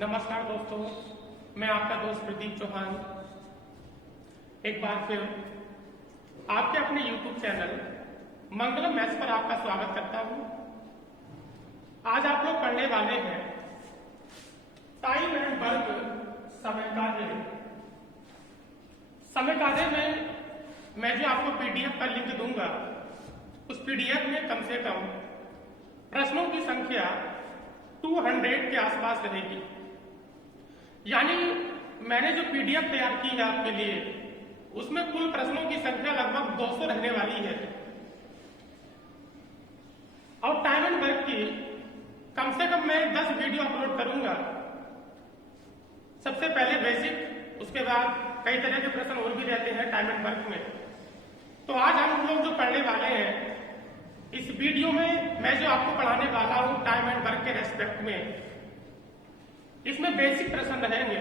नमस्कार दोस्तों, मैं आपका दोस्त प्रदीप चौहान एक बार फिर आपके अपने YouTube चैनल मंगलम मैथ्स पर आपका स्वागत करता हूं। आज आप लोग पढ़ने वाले हैं टाइम एंड वर्क समय कार्य। समय कार्य में मैं जो आपको PDF का लिंक दूंगा, उस PDF में कम से कम प्रश्नों की संख्या 200 के आसपास रहेगी। यानी मैंने जो PDF तैयार की है आपके लिए, उसमें कुल प्रश्नों की संख्या लगभग 200 रहने वाली है। और टाइम एंड वर्क की कम से कम मैं 10 वीडियो अपलोड करूंगा। सबसे पहले बेसिक, उसके बाद कई तरह के प्रश्न और भी रहते हैं टाइम एंड वर्क में। तो आज हम लोग जो पढ़ने वाले हैं, इस वीडियो में मैं जो आपको पढ़ाने वाला हूं टाइम एंड वर्क के रेस्पेक्ट में, इसमें बेसिक प्रश्न रहेंगे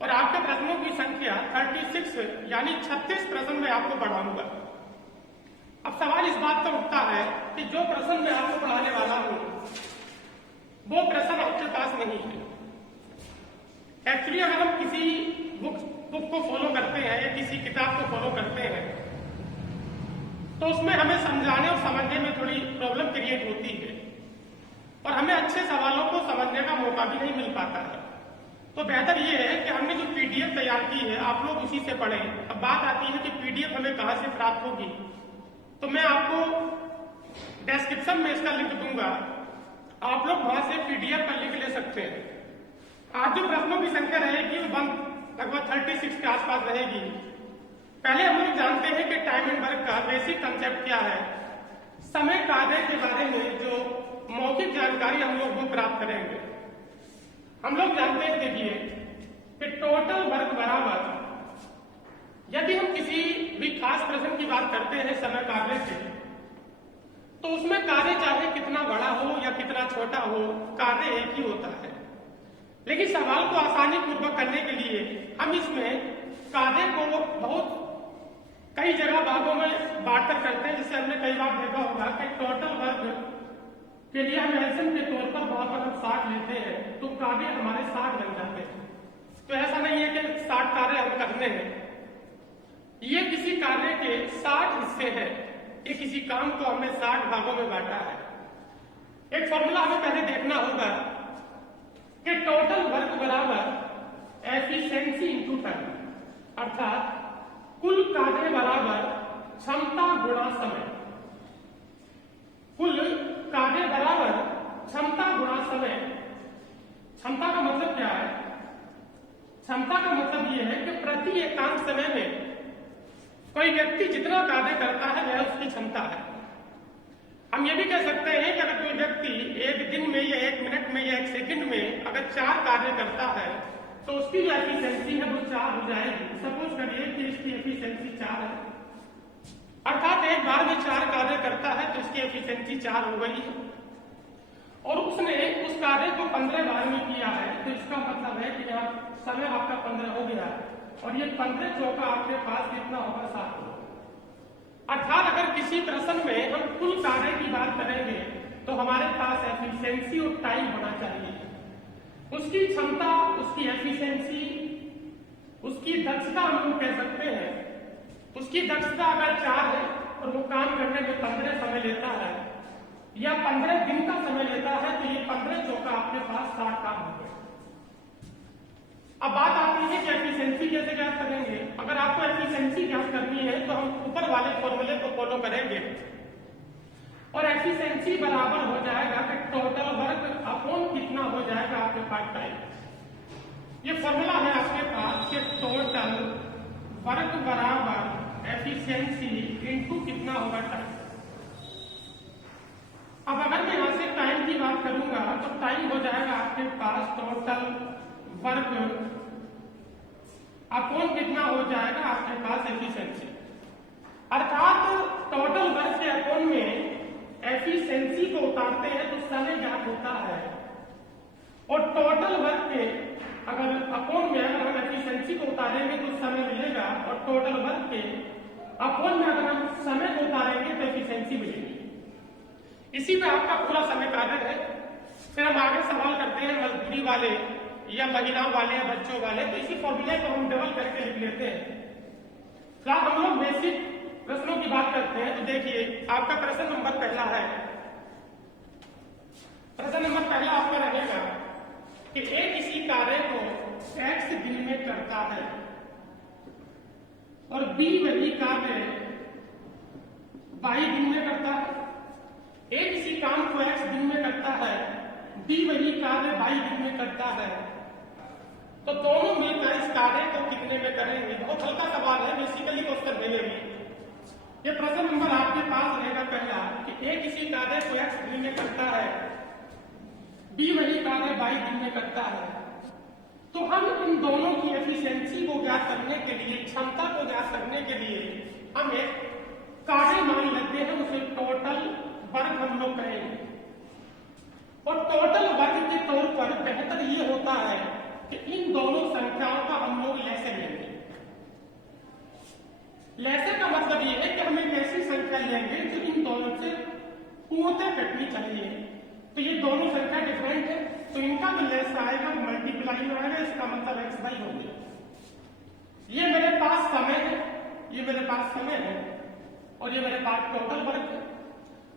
और आपके प्रश्नों की संख्या 36 यानी 36 प्रश्न मैं आपको पढ़ाऊंगा। अब सवाल इस बात का उठता है कि जो प्रश्न मैं आपको पढ़ाने वाला हूं वो प्रश्न आपके पास नहीं है। एक्चुअली अगर हम किसी बुक को फॉलो करते हैं या किसी किताब को फॉलो करते हैं तो उसमें हमें समझाने और समझने में थोड़ी प्रॉब्लम क्रिएट होती है और हमें अच्छे सवालों को समझने का मौका भी नहीं मिल पाता है। तो बेहतर यह है कि हमने जो PDF तैयार की है आप लोग उसी से पढ़ें। अब बात आती है कि PDF हमें कहां से प्राप्त होगी, तो मैं आपको डिस्क्रिप्शन में इसका लिंक दूंगा, आप लोग वहां से PDF का लिंक ले सकते हैं। आज जो प्रश्नों की संख्या रहेगी वो लगभग 36 के आसपास रहेगी। पहले हम लोग जानते हैं कि टाइम एंड वर्क का बेसिक कंसेप्ट क्या है। समय कार्य के बारे में जो मौखिक जानकारी हम लोग वो प्राप्त करेंगे। हम लोग जानते हैं, देखिए, कि टोटल वर्क बराबर, यदि हम किसी भी खास प्रश्न की बात करते हैं समय कार्य से, तो उसमें कार्य चाहे कितना बड़ा हो या कितना छोटा हो, कार्य एक ही होता है। लेकिन सवाल को आसानी पूर्वक करने के लिए हम इसमें कार्य को बहुत कई जगह भागों में बांटकर करते हैं। जैसे हमने कई बार देखा होगा कि टोटल वर्क के लिए हम एल्सियम के तौर पर वहां पर हम 60 लेते हैं तो कार्य हमारे 60 बन जाते हैं। तो ऐसा नहीं है कि 60 कार्य हम करने हैं, ये किसी कार्य के 60 हिस्से हैं। ये किसी काम को हमने 60 भागों में बांटा है। एक फॉर्मूला हमें पहले देखना होगा कि टोटल वर्क बराबर एफिशिएंसी इनटू टाइम, अर्थात कुल कार्य बराबर क्षमता गुणा समय। कुल कार्य बराबर क्षमता गुणा समय। क्षमता का मतलब क्या है? क्षमता का मतलब यह है कि प्रति एकांक समय में कोई व्यक्ति जितना कार्य करता है वह उसकी क्षमता है। हम ये भी कह सकते हैं कि अगर कोई व्यक्ति एक दिन में या एक मिनट में या एक सेकंड में अगर 4 कार्य करता है तो उसकी जो एफिशिएंसी है वो 4 हो जाएगी। सपोज करिए कि इसकी एफिशिएंसी 4 है, अर्थात एक बार में 4 कार्य करता है तो इसकी एफिशिएंसी 4 हो गई है। और उसने उस कार्य को 15 बार में किया है तो इसका मतलब है कि यहाँ समय आपका 15 हो गया है और ये 15 चौका आपके पास कितना होगा? 7 होगा। अर्थात अगर किसी प्रश्न में हम कुल कार्य की बात करेंगे तो हमारे पास एफिशिएंसी और टाइम होना चाहिए। उसकी क्षमता, उसकी एफिशिएंसी, उसकी दक्षता हम लोग कह सकते हैं। उसकी दक्षता अगर 4 है और वो काम करने में 15 समय लेता है या 15 दिन का समय लेता है तो ये 15 चौका आपके पास 60 काम हो गए। अब बात आती है कि एफिशिएंसी कैसे ज्ञात करेंगे। अगर आपको एफिशिएंसी ज्ञात करनी है तो हम ऊपर वाले फॉर्मूले को फॉलो करेंगे और एफिशिएंसी बराबर हो जाएगा कि टोटल वर्क अपॉन कितना हो जाएगा आपके पास टाइम। ये फॉर्मूला है आपके पास कि टोटल वर्क बराबर एफिशिएंसी इनटू कितना होगा टाइम। अब अगर मैं यहां से टाइम की बात करूंगा तो टाइम हो जाएगा आपके पास टोटल वर्क अपॉन कितना हो जाएगा आपके पास एफिशिएंसी। अर्थात टोटल वर्क के अपॉन में एफिशिएंसी को उतारते हैं तो समय ज्ञात होता है और टोटल वर्क के अगर अपॉन में अगर हम एफिशिएंसी को उतारेंगे तो समय मिलेगा और टोटल वर्क के अपॉन में अगर हम समय को उतारेंगे तो एफिशिएंसी मिलेगी। इसी में आपका पूरा समय कार्य है। फिर हम आगे सवाल करते हैं मजदूरी वाले या महिलाओं वाले या बच्चों वाले, तो इसी फॉर्मूले को हम डबल करके लिख लेते हैं। फिलहाल हम लोग बेसिक प्रश्नों की बात करते हैं। तो देखिए आपका प्रश्न नंबर पहला है, प्रश्न नंबर पहला आपका रहेगा कि ए किसी कार्य को x दिन में करता है और बी वही कार्य y दिन में करता है। ए किसी काम को x दिन में करता है, बी वही कार्य y दिन में करता है, तो दोनों मिलकर इस कार्य को कितने में करेंगे। बहुत हल्का सवाल है, बेसिकली क्वेश्चन मिलेगी। ये प्रश्न नंबर आपके पास रहेगा पहला कि ए किसी कार्य को x दिन में करता है, बी वही कार्य y दिन में करता है। तो हम इन दोनों की एफिशिएंसी को ज्ञात करने के लिए, क्षमता को ज्ञात करने के लिए हम एक कार्य मान लेते हैं, उसे टोटल वर्ग हम लोग कहेंगे। और टोटल वर्ग के तौर पर बेहतर ये होता है कि इन दोनों संख्याओं का हम लोग लैसे लेंगे। लैसे का मतलब ये है कि हम एक ऐसी संख्या लेंगे जो इन दोनों से पूर्णतः घटनी चाहिए। तो ये दोनों संख्या डिफरेंट है, तो इनका जो लेस आएगा मल्टीप्लाई में आएगा, इसका मतलब एक्स वाई हो गया। ये मेरे पास समय है, ये मेरे पास समय है, और ये मेरे पास टोटल वर्ग है।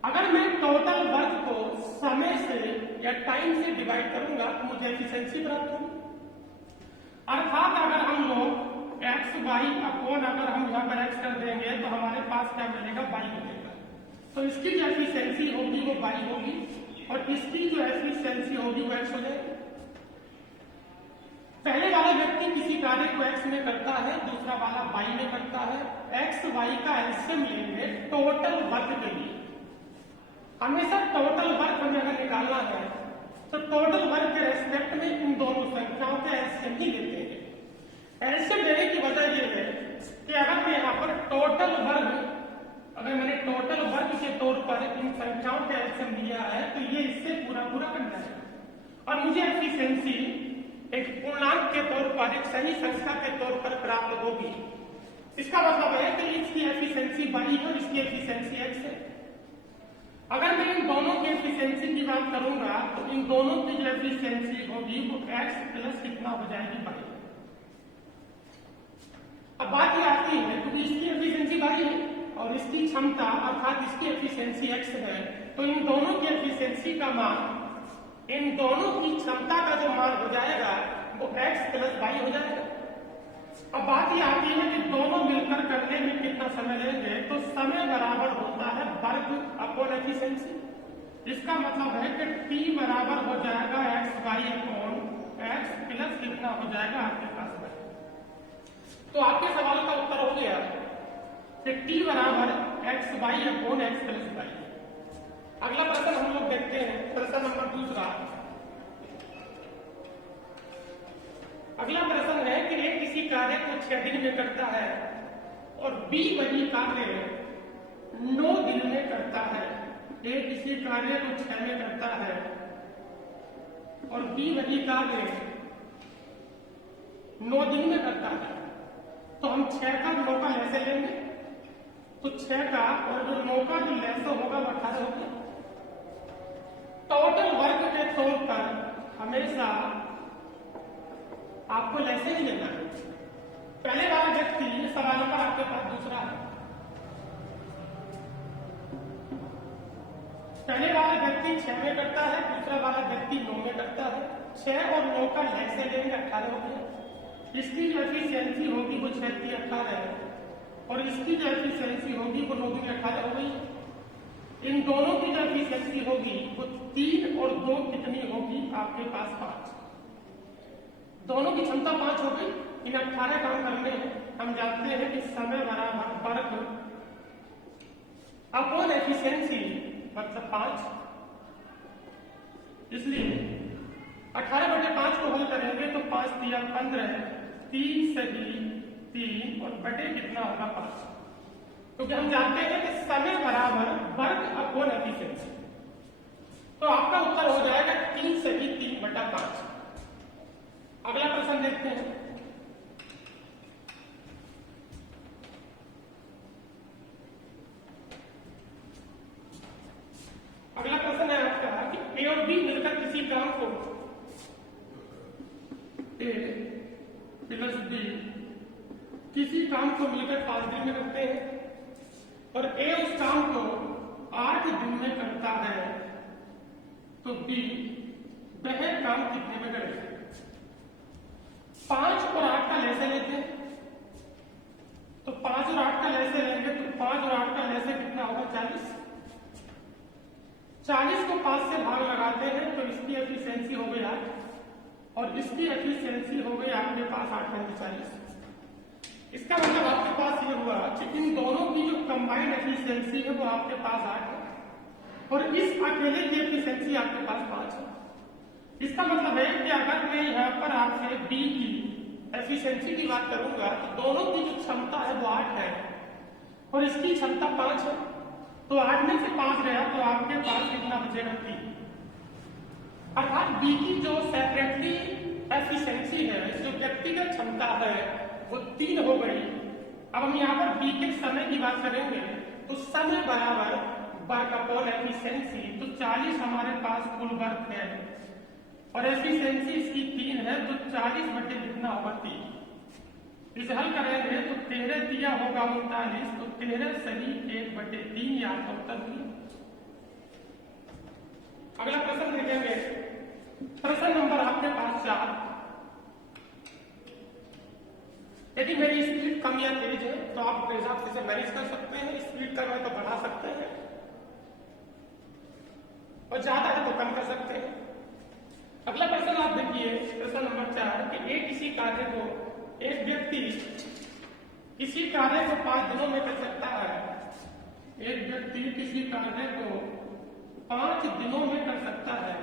अगर मैं टोटल वर्ग को समय से या टाइम से डिवाइड करूंगा तो मुझे एफिशिएंसी प्राप्त होगी। अर्थात अगर हम लोग एक्स वाई अपॉन अगर हम यहाँ पर एक्स कर देंगे तो हमारे पास क्या मिलेगा, वाई मिलेगा। तो इसकी जो एफिशिएंसी होगी वो वाई होगी और इसकी जो एफिशिएंसी होगी वो एक्स हो जाएगी। पहले वाला व्यक्ति किसी कार्य को एक्स में करता है, दूसरा वाला वाई में करता है। एक्स वाई का एलसीएम लेंगे टोटल वर्ग के लिए। हमेशा टोटल वर्ग हमें अगर निकालना है तो टोटल वर्ग के रेस्पेक्ट में इन दोनों संख्याओं के एलसीएम ही लेते हैं। एलसीएम लेने की वजह यह है कि अगर मैं यहाँ पर टोटल वर्ग, अगर मैंने टोटल वर्ग के तौर पर इन संख्याओं का एलसीएम लिया है तो ये इससे पूरा पूरा बन जाएगा और मुझे एफिशिएंसी एक पूर्णांक के तौर पर, एक सही संख्या के तौर पर प्राप्त होगी। इसका मतलब है कि इसकी एफिशिएंसी वाई है और इसकी एफिशिएंसी एक्स है। अगर मैं इन दोनों की एफिशिएंसी की बात करूंगा तो इन दोनों की जो एफिशिएंसी होगी वो एक्स प्लस कितना हो जाएगी, वाई। अब बात ये आती है क्योंकि इसकी एफिशिएंसी वाई है और इसकी क्षमता अर्थात इसकी एफिशिएंसी एक्स है, तो इन दोनों की एफिशिएंसी का मान, इन दोनों की क्षमता का जो मान हो जाएगा वो एक्स प्लस वाई हो जाएगा। अब बात ये आती है कि दोनों मिलकर करने में कितना समय लेंगे, तो समय बराबर होता है वर्ग अपॉन एफिशिएंसी। इसका मतलब है कि टी बराबर हो जाएगा X Y upon X plus कितना हो जाएगा आपके पास वाई। तो आपके सवाल का उत्तर हो गया कि टी बराबर X Y upon X plus Y. अगला प्रश्न हम लोग देखते हैं, प्रश्न नंबर दूसरा। अगला प्रश्न है कि एक किसी कार्य को 6 दिन में करता है और बी वही कार्य 9 दिन में करता है। ए किसी कार्य को 6 में करता है और बी वही कार्य 9 दिन में करता है। तो हम 6 का 9 का लैसे लेंगे, तो 6 का और जो 9 का जो लैसे होगा वो 18 होगा। टोटल वर्ग के तौर पर हमेशा आपको लैसे ही लेना है। पहले वाला व्यक्ति, ये सवाल नंबर आपके पास दूसरा है, पहले वाला व्यक्ति 6 में करता है, दूसरा वाला व्यक्ति 9 में करता है। 6 और 9 का लैसे लेंगे, 18 हो गया। इसकी जो एफिशिएंसी होगी वो 6 की 18 है और इसकी जो एफिशिएंसी होगी वो 9 की 18 हो गई। इन दोनों की जो एफिशिएंसी होगी वो 3 और 2 कितनी होगी आपके पास 5। दोनों की क्षमता 5 हो गई। इन 18 काम करने हैं। हम जानते हैं कि समय बराबर वर्ग अपॉन एफिशिएंसी मतलब 5, इसलिए 18/5 को हल करेंगे तो 5 दिया 15, 3 सही 3 और बटे कितना होगा 5, क्योंकि हम जानते हैं कि समय बराबर वर्ग अपॉन एफिशिएंसी। तो आपका उत्तर हो जाएगा 3 सही 3/5। अगला प्रश्न देखते हैं। अगला प्रश्न है आपका कि ए और बी मिलकर किसी काम को मिलकर 5 दिन में करते हैं और ए उस काम को 8 दिन में करता है, तो बी वह काम कितने में करेगा? 5 और 8 का लैसे लेते हैं, तो 5 और 8 का लैसे लेंगे तो 5 और 8 का लैसे कितना होगा? 40। 40 को 5 से भाग लगाते हैं तो इसकी एफिशिएंसी हो गई 8 और इसकी एफिशिएंसी हो गई आपके पास 8 में 40। इसका मतलब आपके पास ये हुआ कि इन दोनों की जो कंबाइंड एफिशिएंसी है वो आपके पास 8 है और इस अकेले की एफिशिएंसी आपके पास 5 है। इसका मतलब है कि अगर मैं यहाँ पर आपसे बी की एफिशिएंसी की बात करूंगा तो दोनों की जो क्षमता है वो 8 है और इसकी क्षमता 5 है, तो 8 में से 5 गया तो आपके पास कितना बचेगा? 3। अर्थात बी की जो सेपरेटली एफिशिएंसी है, जो व्यक्तिगत क्षमता है, वो 3 हो गई। अब हम यहाँ पर बी के समय की बात करेंगे तो समय बराबर वर्क अपॉन एफिशिएंसी, तो 40 हमारे पास कुल वर्क है और एफिशिएंसी इसकी 3 है, तो 40 बटे कितना होगा? 3। इसे हल करेंगे तो 13 दिया होगा 39, तो 13 सही 1/3 या आपका उत्तर दिया। अगला प्रश्न देखेंगे, प्रश्न नंबर आपके पास 4। यदि मेरी स्पीड कम या तेज है तो आप अपने हिसाब से मैनेज कर सकते हैं, स्पीड कम है तो बढ़ा सकते हैं और ज्यादा है तो कम कर सकते हैं। अगला प्रश्न आप देखिए, प्रश्न नंबर 4 कि एक व्यक्ति किसी कार्य को 5 दिनों में कर सकता है। एक व्यक्ति किसी कार्य को 5 दिनों में कर सकता है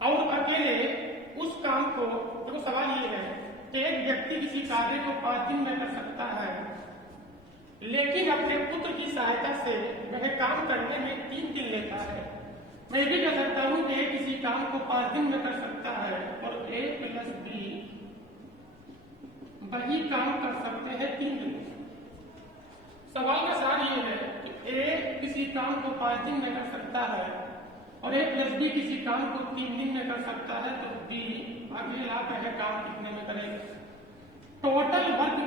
और अकेले उस काम को, तो सवाल ये है कि एक व्यक्ति किसी कार्य को 5 दिन में कर सकता है लेकिन अपने पुत्र की सहायता से वह काम करने में 3 दिन लेता है। मैं भी कह सकता हूं कि किसी काम को 5 दिन में कर सकता है और ए प्लस बी वही काम कर सकते हैं 3 दिन। सवाल का सार ये है कि ए किसी काम को 5 दिन में कर सकता है और ए प्लस बी किसी काम को 3 दिन में कर सकता है, तो बी अगला वह काम कितने में करेगा? टोटल वर्क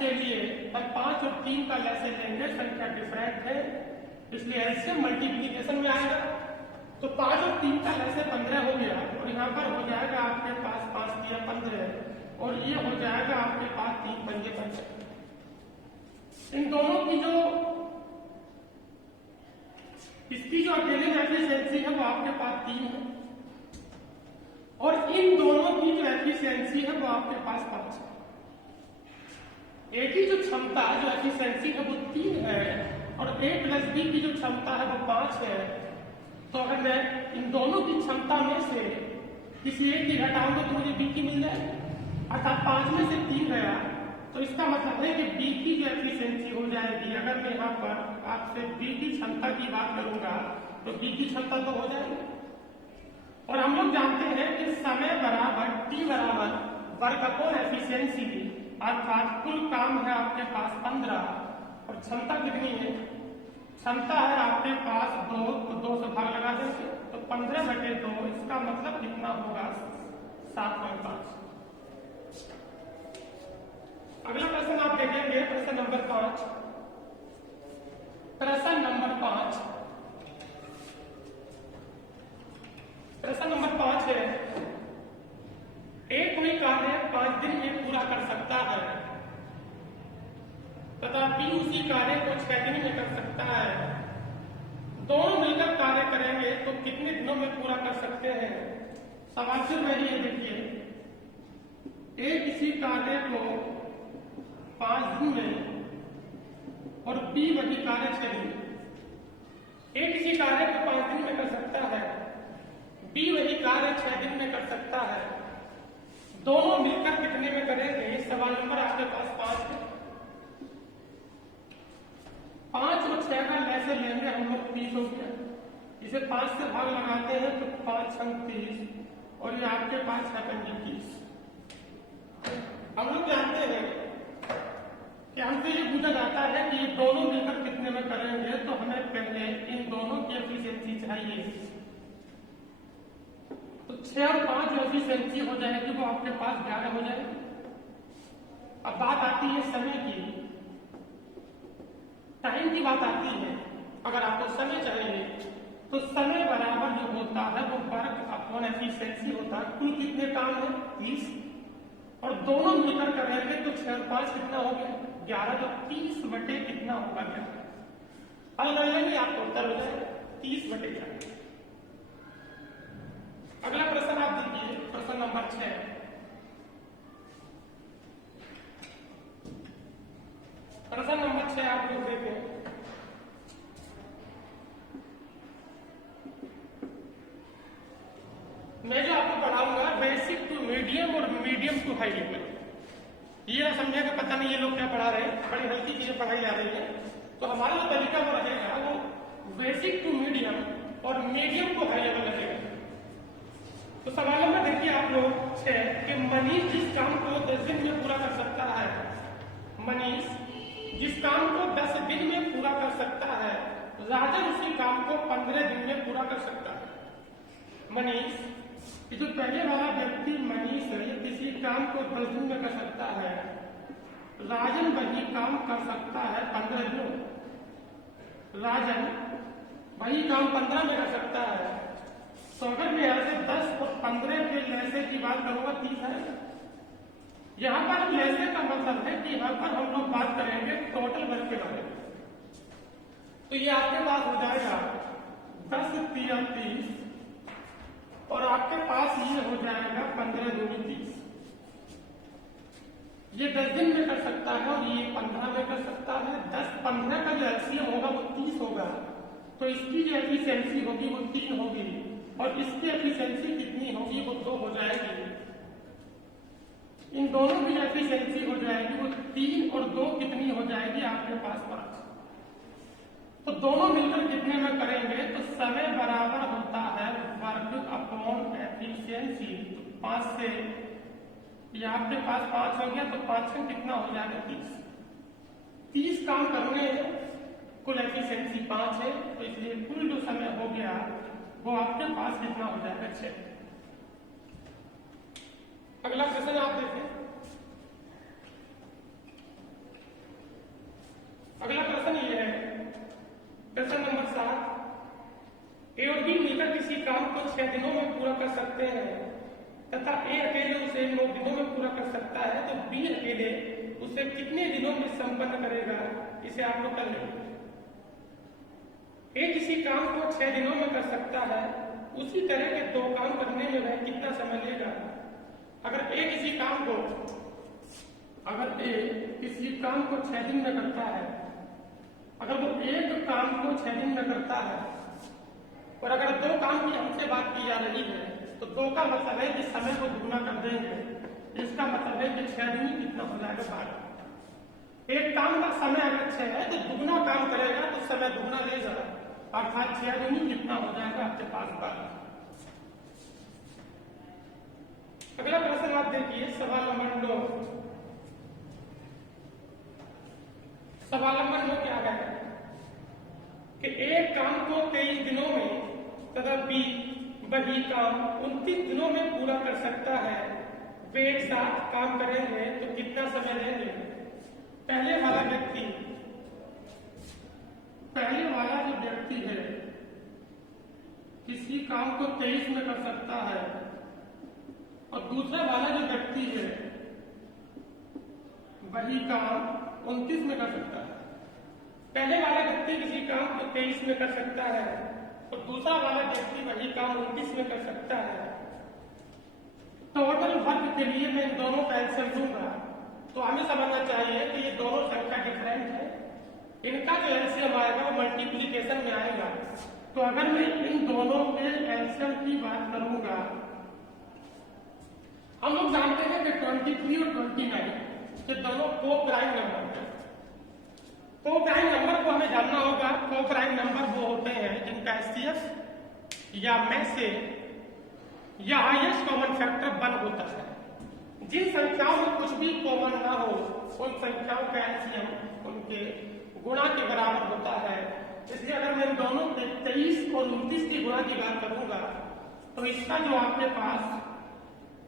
के लिए पर 5 और 3 का लैसे लेंगे, संख्या डिफरेंट है इसलिए एलसीएम मल्टीप्लीकेशन में आएगा, तो 5 और 3 का लैसे 15 हो गया और यहाँ पर हो जाएगा आपके पास 5 दिया 15 और ये हो जाएगा आपके पास 3 पंजे 15। इन दोनों की जो इसकी जो अकेले एफिशिएंसी है वो आपके पास 3 है और इन दोनों की जो एफिशिएंसी है वो आपके पास 5 है। ए की जो क्षमता जो एफिशिएंसी है वो 3 है और ए प्लस बी की जो क्षमता है वो 5 है, तो अगर मैं इन दोनों की क्षमता में से किसी एक की घटाऊंगा तो मुझे बी की मिल जाएगी, अर्थात 5 में से 3 गया, तो इसका मतलब है कि बी की जो एफिशिएंसी हो जाएगी। अगर मैं यहाँ पर आपसे बी की क्षमता की बात करूंगा तो बी की क्षमता तो हो जाएगी और हम लोग जानते हैं कि समय बराबर टी बराबर वर्क अपॉन एफिशिएंसी, अर्थात कुल काम है आपके पास 15 और क्षमता कितनी है? क्षमता है आपके पास 2, तो 2 से भाग लगा देंगे तो 15/2, इसका मतलब कितना होगा? 7.5। अगला प्रश्न आप देखेंगे, प्रश्न नंबर 5। प्रश्न नंबर 5 है, एक कोई कार्य 5 दिन में पूरा कर सकता है तथा बी उसी कार्य को 6 दिन में कर सकता है। दोनों मिलकर कार्य करेंगे तो कितने दिनों में पूरा कर सकते हैं? सवाल फिर वही है, देखिए ए किसी कार्य को 5 दिन में और बी वही कार्य 6 दिन में। ए किसी कार्य को 5 दिन में कर सकता है, बी वही कार्य 6 दिन में कर सकता है, दोनों मिलकर कितने में करेंगे? सवाल नंबर आपके पास 5 है। 5 और 6 का लैसे लेंगे हम लोग 30 हो गया, इसे 5 से भाग लगाते हैं तो 5 छंग 30 और ये आपके पास है 30। हम लोग जानते हैं कि हमसे ये पूछा जाता है कि ये दोनों मिलकर कितने में करेंगे, तो हमें पहले इन दोनों की एफिशिएंसी चाहिए। तो 6 6 और 5 जो एफिशिएंसी हो जाएगी वो आपके पास 11 हो जाएगी। अब बात आती है समय की, टाइम की बात आती है। अगर आपको समय चाहिए तो समय बराबर जो होता है वो वर्क अपॉन एफिशिएंसी होता है। कुल कितने काम है 30 और दोनों मिलकर करेंगे तो 6 और 5 कितना हो गया 11, तो 30 बटे कितना होगा 11। हल कर लेंगे आपको उत्तर हो जाएगा 30 बटे 11। अगला प्रश्न आप देखिए, प्रश्न नंबर 6। प्रश्न नंबर 6 आप लोग देखें। मैं जो आपको पढ़ाऊंगा बेसिक टू मीडियम और मीडियम टू हाई लेवल। ये ना समझे कि पता नहीं ये लोग क्या पढ़ा रहे हैं, बड़ी हल्की चीजें पढ़ाई जा रही है। तो हमारा जो तरीका वो रहेगा वो बेसिक टू मीडियम और मीडियम टू हाई लेवल रहेगा। तो सवाल नंबर देखिए आप लोग 6 कि मनीष जिस काम को 10 दिन में पूरा कर सकता है, मनीष जिस काम को 10 दिन में पूरा कर सकता है, राजन उसी काम को 15 दिन में पूरा कर सकता है। मनीष, ये जो पहले वाला व्यक्ति मनीष है, ये किसी काम को 10 दिन में कर सकता है, राजन वही काम कर सकता है 15 दिनों। राजन वही काम 15 में कर सकता है। तो अगर मैं यहाँ से 10 और 15 के लैसे की बात करूंगा 30 है। यहाँ पर लैसे का मतलब है कि यहाँ पर हम लोग बात करेंगे टोटल वर्क के बारे में। तो ये आपके पास हो जाएगा 10 3 30 और आपके पास ये हो जाएगा 15 दूनी 30। ये 10 दिन में कर सकता है और ये 15 में कर सकता है। 10-15 का जो एलसीएम होगा वो 30 होगा, तो इसकी जो एफिशिएंसी होगी वो 3 होगी और इसकी एफिशिएंसी कितनी होगी वो 2 हो जाएगी। इन दोनों की एफिशिएंसी हो जाएगी वो 3 और 2 कितनी हो जाएगी आपके पास 5। तो दोनों मिलकर कितने में करेंगे तो समय बराबर होता है वर्क अपॉन एफिशिएंसी। 5 से ये आपके पास 5 हो गया तो 5 से कितना हो जाएगा 30 काम करने हैं, कुल एफिशिएंसी 5 है, तो इसलिए कुल जो समय हो गया वो आपके पास कितना हो जाएगा 6। अगला प्रश्न आप देखें। अगला प्रश्न ये है, प्रश्न नंबर 7। ए और बी मिलकर किसी काम को 6 दिनों में पूरा कर सकते हैं तथा ए अकेले उसे 9 दिनों में पूरा कर सकता है, तो बी अकेले उसे कितने दिनों में संपन्न करेगा, इसे आप लोग कर लेंगे। ए किसी काम को 6 दिनों में कर सकता है, उसी तरह के 2 काम करने में वह कितना समय लेगा। अगर ए किसी काम को 6 दिन में करता है, अगर वो एक काम को 6 दिन में करता है और अगर 2 काम की हमसे बात की जा रही है तो 2 का मतलब है कि समय को दुगना कर देंगे। इसका मतलब है कि 6 दिन कितना हो जाएगा 12। एक काम का समय अगर 6 है तो दुगना काम करेगा तो समय दुगना लेगा, अर्थात 6 दिन कितना हो जाएगा आपके पास 12। अगला प्रश्न आप देखिए, सवाल नंबर 9। सवाल नंबर 9 क्या है कि एक काम को 23 दिनों में तथा बी वही काम 29 दिनों में पूरा कर सकता है, वे एक साथ काम करेंगे तो कितना समय लेंगे। पहले वाला जो व्यक्ति है किसी काम को 23 में कर सकता है और दूसरा वाला जो व्यक्ति है वही काम 29 में कर सकता है। पहले वाला व्यक्ति किसी काम को 23 में कर सकता है और दूसरा वाला व्यक्ति वही काम 29 में कर सकता है। टोटल वर्क के लिए मैं इन दोनों का एल्सियम लूंगा, तो हमें समझना चाहिए कि ये दोनों संख्या डिफरेंट है, इनका जो एल्सियम आएगा वो मल्टीप्लीकेशन में आएगा। तो अगर मैं इन दोनों के एल्सियम की बात करूंगा, हम लोग जानते हैं कि 23 और 29 ये दोनों को प्राइम नंबर है। को प्राइम नंबर को हमें जानना होगा। को प्राइम नंबर वो होते हैं जिनका एचसीएफ या में से या हाईएस्ट कॉमन फैक्टर 1 होता है। जिन संख्याओं में कुछ भी कॉमन ना हो उन संख्याओं का एलसीएम उनके गुणा के बराबर होता है। इसलिए अगर मैं दोनों के 23 और 29 की गुणा की बात करूंगा तो इसका जो आपके पास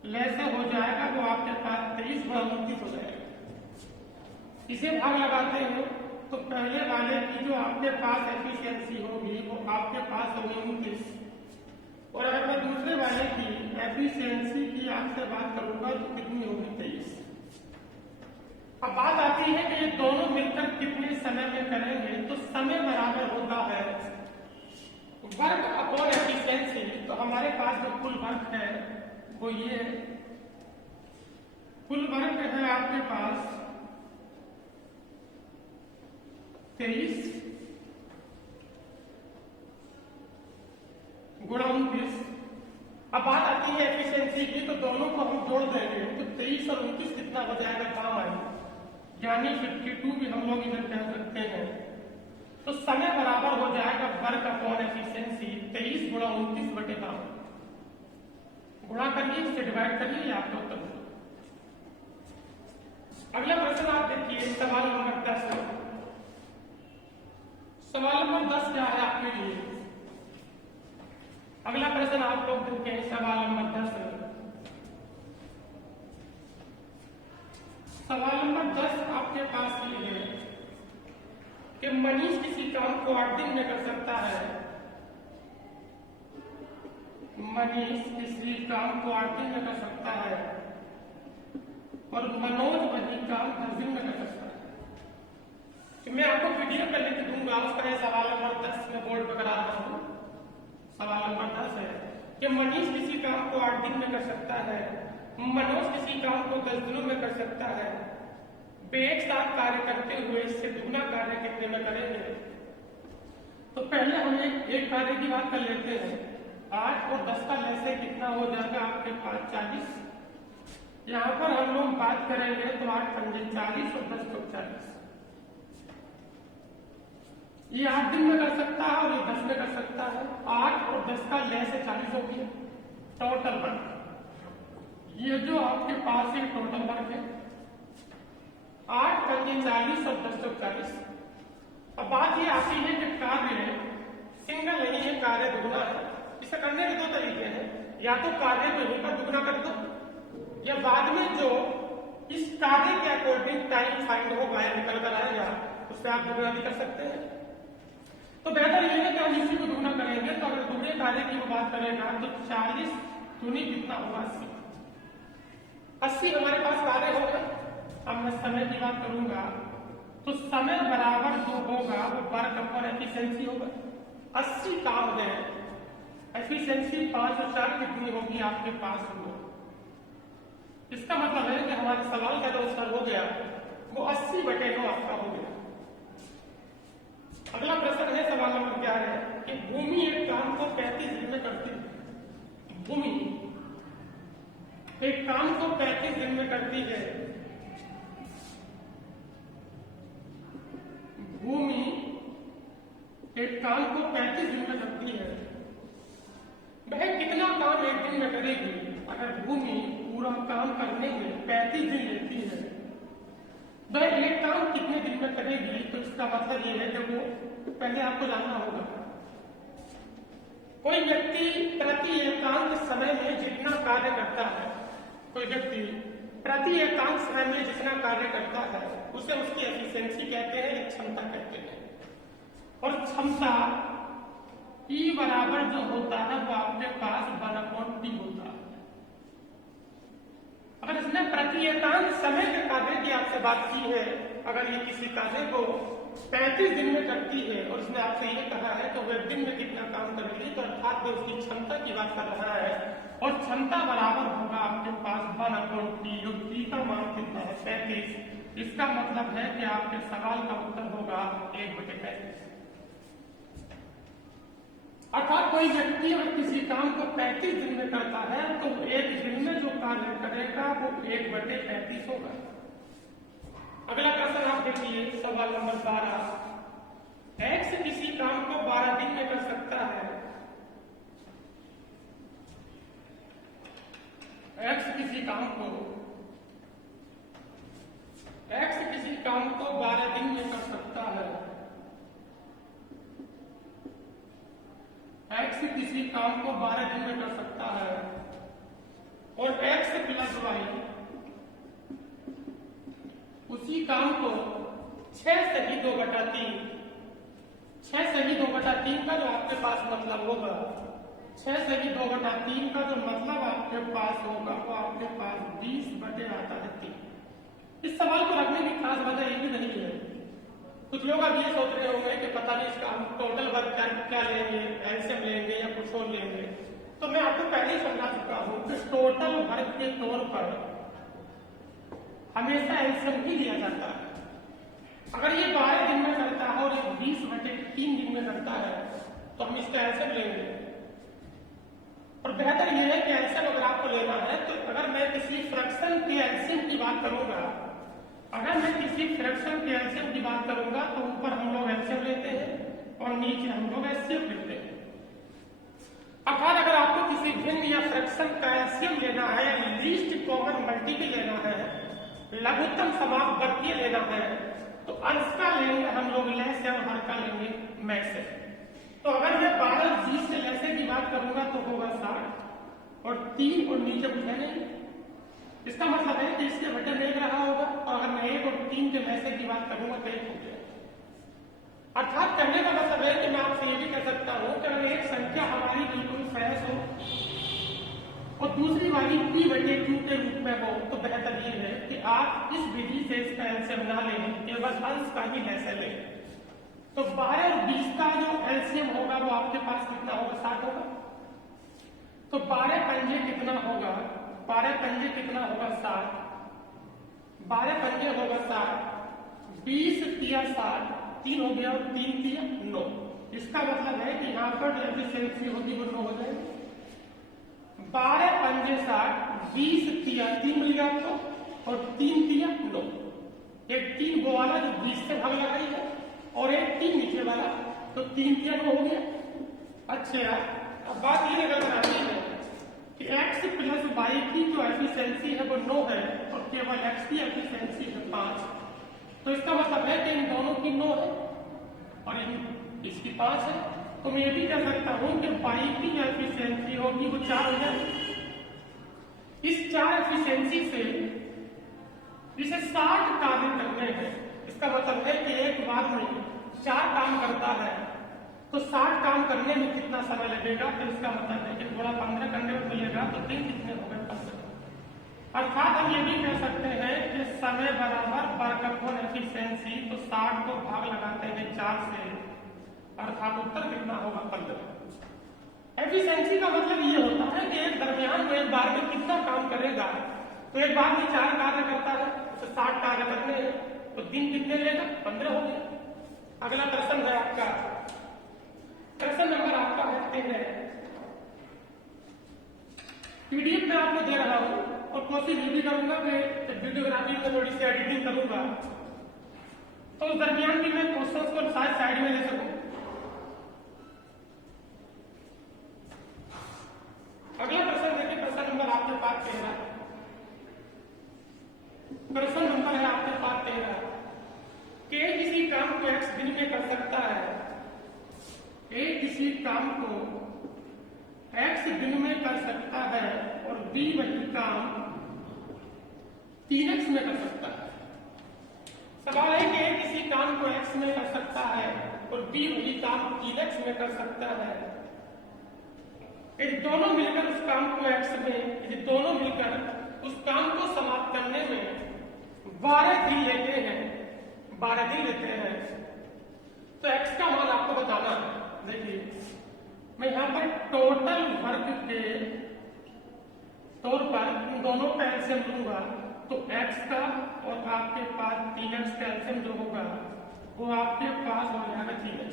लैसे हो जाएगा वो आपके पास 23 गुणा 29 हो जाएगा। इसे भाग लगाते हैं तो पहले वाले की जो आपके पास एफिशिएंसी होगी वो आपके पास होगी 29, और अगर मैं दूसरे वाले की एफिशिएंसी की आपसे बात करूंगा तो कितनी होगी 23। अब बात आती है कि ये दोनों मिलकर कितने समय में करेंगे, तो समय बराबर होता है वर्क अपॉन एफिशिएंसी। तो हमारे पास जो कुल वर्क है वो ये कुल वर्क है आपके पास 23 गुणा 29। अब बात आती है एफिशिएंसी की, तो दोनों को हम जोड़ देंगे तो 23 और 29 कितना हो जाएगा, काम आएगा, यानी 52 भी हम लोग इधर कह सकते हैं। तो समय बराबर हो जाएगा वर्क अपॉन एफिशिएंसी 23 गुणा 29 बटे काम। गुणा करिए, इससे डिवाइड करिए, ये आपका उत्तर होगा। अगला प्रश्न आप देखिए, सवाल नंबर 10। सवाल नंबर 10 क्या है आपके लिए? अगला प्रश्न आप लोग देखें, सवाल नंबर 10। सवाल नंबर 10 आपके पास ये है कि मनीष किसी काम को 8 दिन में कर सकता है। मनीष किसी काम को 8 दिन में कर सकता है और मनोज वही काम 10 दिन में कर सकता है। तो मैं आपको पीडीएफ कर लिख दूंगा, उसका सवाल नंबर 10 में बोर्ड पर करा रहा हूं। सवाल नंबर 10 है कि मनीष किसी काम को 8 दिन में कर सकता है, मनोज किसी काम को 10 दिनों में कर सकता है। वे एक साथ कार्य करते हुए इससे दुगना कार्य कितने में करेंगे? तो पहले हम एक कार्य की बात कर लेते हैं। 8 और 10 का लैसे कितना हो जाएगा आपके पास 40। यहां पर हम लोग बात करेंगे तो 8 पंजे 40 और 10 तो 40। ये 8 दिन में कर सकता है और ये 10 में कर सकता है। 8 और 10 का लैसे 40 हो गया टोटल वर्क। ये जो आपके पास एक टोटल वर्क है 8 पंजे 40 और 10 तो 40। अब बात ये आती है कि कार्य सिंगल नहीं है, कार्य दुगना है। इसे करने के 2 तरीके हैं, या तो कार्य को यहीं पर दुगना कर दो, या बाद में जो इस कार्य के अकॉर्डिंग टाइम फाइंड होगा या निकल कर आएगा उससे आप दुगना भी कर सकते हैं। तो बेहतर ये है कि हम इसी को दुगना करेंगे। तो अगर दुगने कार्य की बात करेगा तो 40 दूनी कितना होगा 80 हमारे पास कार्य होगा। अब मैं समय की बात करूंगा तो समय बराबर जो होगा वो वर्क अपॉन एफिशिएंसी होगा। 80 काम है, एफिशिएंसी 5 और 4 कितनी होगी आपके पास हो। इसका मतलब है कि हमारे सवाल का जो उत्तर हो गया वो 80 बटे 9 आपका हो गया। अगला प्रश्न है सवाल नंबर 11 कि भूमि एक काम को 35 दिन में करती है। भूमि एक काम को 35 दिन में करती है। भूमि एक काम को 35 दिन में करती है। वह कितना काम एक दिन में करेगी? अगर भूमि पूरा काम करने में 35 दिन लेती है, वह एक काम कितने दिन में करेगी? तो इसका मतलब ये है कि वो पहले आपको जानना होगा कोई व्यक्ति प्रति एकांक समय में जितना कार्य करता है, कोई व्यक्ति प्रति एकांक समय में जितना कार्य करता है उसे उसकी एफिशिएंसी कहते हैं या क्षमता कहते हैं। और क्षमता E बराबर जो होता है वो आपके पास 1/T होता है। अगर इसने प्रति एकांक समय के कार्य की आपसे बात की है, अगर ये किसी कार्य को 35 दिन में करती है और उसने आपसे ये कहा है तो वह दिन में कितना काम करेगी, तो अर्थात वो उसकी क्षमता की बात कर रहा है। और क्षमता बराबर होगा आपके पास 1/T, जो T का मान कितना है 35। इसका मतलब है कि आपके सवाल का उत्तर होगा 1/35। अर्थात कोई व्यक्ति अगर किसी काम को 35 दिन में करता है तो एक दिन में जो कार्य करेगा वो 1/35 होगा। अगला प्रश्न आप देखिए, सवाल नंबर 12। एक्स किसी काम को 12 दिन में कर सकता है। एक्स किसी काम को 12 दिन में कर सकता है। एक्स x किसी काम को 12 दिन में कर सकता है और x प्लस y उसी काम को 6 सही 2/3 6 सही 2/3 का जो आपके पास मतलब होगा 6 सही 2/3 का जो मतलब आपके पास होगा वो आपके पास 20/3। इस सवाल को रखने की खास वजह ये भी नहीं है। कुछ लोग अब ये सोच रहे होंगे कि पता नहीं इसका हम टोटल वर्क क्या लेंगे, एलसीएम लेंगे या कुछ और लेंगे। तो मैं आपको पहले ही समझा चुका हूं कि टोटल वर्क के तौर पर हमेशा एलसीएम ही लिया जाता है। अगर ये 12 दिन में करता है और ये 20/3 दिन में करता है तो हम इसका एलसीएम लेंगे। और बेहतर यह है कि एलसीएम अगर आपको लेना है तो अगर मैं किसी फ्रैक्शन के एलसीएम की बात करूंगा, अगर मैं किसी फ्रैक्शन के एलसीएम की बात करूंगा तो ऊपर हम लोग एलसीएम लेते हैं और नीचे हम लोग एचसीएफ लेते हैं। अर्थात अगर आपको किसी भिन्न या फ्रैक्शन का एलसीएम लेना है या लीस्ट कॉमन मल्टीपल लेना है, लघुत्तम समाप्त वर्गीय लेना है तो अंश का लेंगे हम लोग लेस या हर का लेंगे मैक्स। तो अगर मैं 12 20 से लेसे की बात करूंगा तो होगा 60 और 3 और नीचे कुछ है नहीं। इसका मतलब है कि इसके बटे में 1 रहा होगा और अगर मैं 1 और 3 के मैसे की बात करूंगा तो 1 हो गया। अर्थात कहने का मतलब है कि मैं आपसे ये भी कह सकता हूं कि अगर एक संख्या हमारी बिल्कुल फ्रेश हो और दूसरी वाली p/q के रूप में हो तो बेहतर ये है कि आप इस विधि से इसका एलसीएम ना लें, केवल अंश का ही लेसे लें। तो 12 और 20 का जो एलसीएम होगा वो आपके पास कितना होगा, 60 होगा। तो 12 पंजे कितना होगा, 12 पंजे कितना होगा 60, 12 पंजे होगा 60, 20 तिया 60, 3 हो गया और 3 तिया 9। इसका मतलब है कि यहाँ पर जो एफिशिएंसी होगी वो 9 हो जाएगी। 12 पंजे 60, 20 तिया 3 मिल गया आपको और 3 तिया 9। एक 3 वो वाला जो 20 से भाग लगा है और एक 3 नीचे वाला तो 3 तिया 9 हो गया। अच्छा, अब बात ये नजर आती है कि x प्लस y की जो एफिशिएंसी है वो 9 है और केवल x की एफिशिएंसी है 5। तो इसका मतलब है कि इन दोनों की 9 है और इसकी 5 है। तो मैं ये भी कह सकता हूं कि y की जो एफिशिएंसी होगी वो 4 हो जाएगी। इस 4 एफिशिएंसी से इसे 60 कार्य करने हैं। इसका मतलब है कि एक बार में 4 काम करता है तो 60 काम करने में कितना समय लगेगा। तो इसका मतलब है कि थोड़ा 15 करने में मिलेगा तो दिन कितने हो गए 15। अर्थात हम ये भी कह सकते हैं कि समय बराबर वर्क अपॉन एफिशिएंसी। तो 60 को भाग लगाते हैं 4 से, अर्थात उत्तर कितना होगा 15। एफिशिएंसी का मतलब ये होता है कि एक दरमियान में एक बार में कितना काम करेगा। तो एक बार में 4 कार्य करता है तो 60 कार्य करने हैं तो दिन कितने लेगा, 15 हो गया। अगला प्रश्न है आपका, प्रश्न नंबर आपका है पीडीएफ में आपको दे रहा हूं और कोशिश ये भी करूंगा कि वीडियोग्राफी में थोड़ी सी एडिटिंग करूंगा तो उस दरमियान भी मैं क्वेश्चंस को साइड में ले सकूं। अगला प्रश्न देखिए, प्रश्न नंबर आपके पास 13। प्रश्न नंबर है आपके पास 13 कि किसी काम को x दिन में कर सकता है, a किसी काम को x दिन में कर सकता है और b वही काम 3x में कर सकता है। सवाल है कि a किसी काम को x में कर सकता है और b वही काम 3x में कर सकता है। यदि दोनों मिलकर उस काम को x में, यदि दोनों मिलकर उस काम को समाप्त करने में 12 दिन लेते हैं, 12 दिन लेते हैं तो x का मान आपको बताना है। देखिए मैं यहां पर टोटल वर्क के तौर पर इन दोनों का एलसीएम लूंगा तो x का और आपके पास 3x का एलसीएम जो होगा वो आपके पास हो जाएगा 3x।